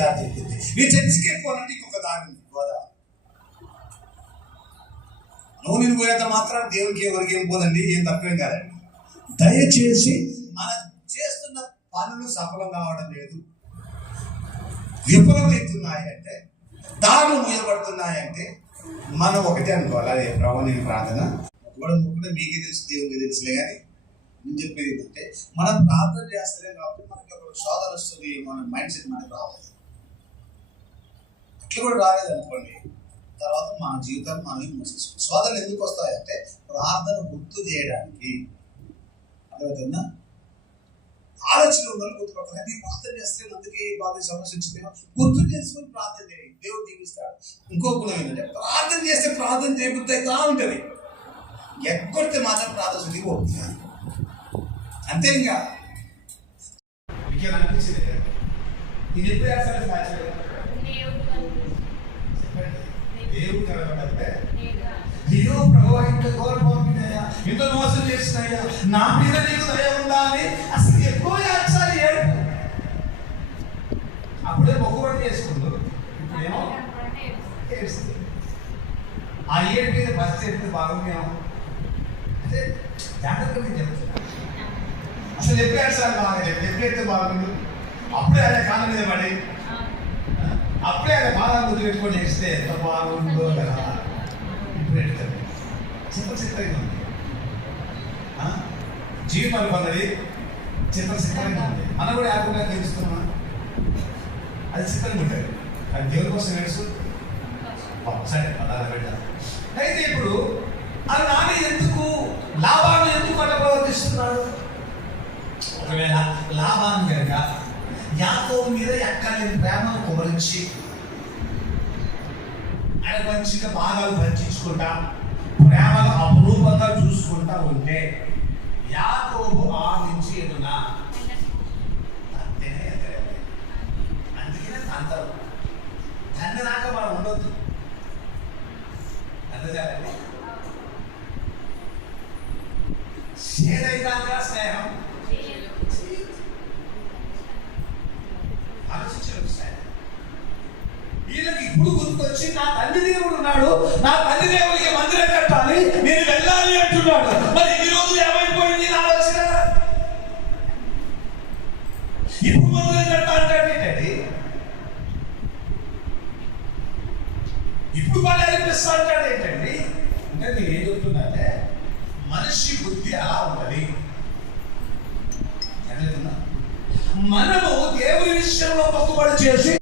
దారి చెప్పింది. నీ చర్చికి వెళ్ళిపోవాలంటే ఇంకొక దారి ఉంది, గోదావరి. నువ్వు నేను పోయేంత మాత్రం దేవునికి ఎవరికి ఏం పోదండి, ఏం తక్కువేం కాదండి. దయచేసి మనం చేస్తున్న పనులు సఫలం కావడం లేదు, విఫలమవుతున్నాయంటే, దారులు మూయబడుతున్నాయంటే మనం ఒకటే అనుకోవాలి, అదే ప్రభు నేను ప్రార్థన కూడా ముక్కునే మీకే తెలుసు, దేవునికి తెలుసులే. కానీ నేను చెప్పేది ఏంటంటే, మనం ప్రార్థన చేస్తలేం కాబట్టి మనకి ఒక శోధన వస్తుంది, మన మైండ్ సెట్ మనకి రావాలి. అట్లా కూడా రాలేదనుకోండి, తర్వాత మన జీవితాన్ని మనం మూసేసుకుంటాం. శోధనలు ఎందుకు వస్తాయంటే ప్రార్థన గుర్తు చేయడానికి. అర్థమవుతుందా? ఆలోచనలు ఉండాలి, గుర్తుపడతాను. నేను ప్రార్థన చేస్తే అందుకే బాధ సమస్య వచ్చింది, గుర్తు చేసుకుని ప్రార్థన చేయండి, దేవుడు దీవిస్తాడు. ఇంకో గుణం ఏంటంటే, ప్రార్థన చేస్తే ప్రార్థన చేయబుద్ధి అవుతా ఉంటుంది, ఎక్కడితే మాత్రం ప్రార్థన శుద్ధి పోతుంది. అంతే. ఇంకా మీకేం అనిపించింది? ఇది ఎప్పుడు వేస్తారు చెప్పండి. దేవుడు కలగడంటే అయ్యో ప్రభువా, ఇంత గౌరవపోతున్నాయా, ఇంత మోసం చేస్తున్నాయా, నా మీద నీకు దయ ఉందా అని అసలు ఎక్కువ ఒకసారి ఏడుపు. అప్పుడే మొక్కుబడి చేసుకుంటారు, ఇప్పుడేమో ఏడుస్తుంది. ఆ ఏడు మీద బస్ చేస్తే బాగుండేమో అంటే జాగ్రత్తగా చెప్తున్నా. అసలు ఎప్పుడు సార్ బాగా ఎప్పుడైతే బాగుండు, అప్పుడే ఆయన కాళ్ళ మీద పడి అప్పుడే ఆయన బాగా ముందు పెట్టుకొని వేస్తే ఎంత బాగుందో కదా. ఇప్పుడు ఎడతారు చిత్రంగా ఉంది జీవితాలు కొన్నది, చిత్రంగా ఉంది. మనం కూడా యాభైగా తెలుస్తున్నామా, అది చిత్రంగా ఉంటుంది. అది దేవుని కోసం తెలుసు. సరే అలా పెట్టాలి. అయితే ఇప్పుడు అది నాని ఎందుకు లాభాన్ని ఎందుకు అలా ప్రవర్తిస్తున్నాడు? ఒకవేళ లాభాన్ని కనుక యాకోబు మీద ఎక్కలేని ప్రేమను కుమరించి ఆయన మంచిగా భాగాలు పంచుకుంటా ప్రేమను అపురూపంగా చూసుకుంటా ఉంటే యాకోబు ఆ నుంచి ఏదన్నా అందుకనే అంటారు తండ్రి దాకా మనం ఉండొద్దు. అంతేనండి, ఏదైనా స్నేహం వీళ్ళకి ఇప్పుడు గుర్తొచ్చి నా తండ్రి దేవుడు ఉన్నాడు, నా తండ్రి దేవుడికి మందిరం కట్టాలి, నేను వెళ్ళాలి అంటున్నాడు. మరి ఈ రోజు ఏమైపోయింది నా ఆలోచన? ఇప్పుడు మందిరం కట్టాలంటే ఇప్పుడు వాళ్ళు అనిపిస్తా అంటాడు ఏంటండి అంటే నేను ఏం చెప్తున్నా, మనిషి బుద్ధి అలా ఉన్నది. మనము దేవుని విషయంలో మొక్కుబడి చేసి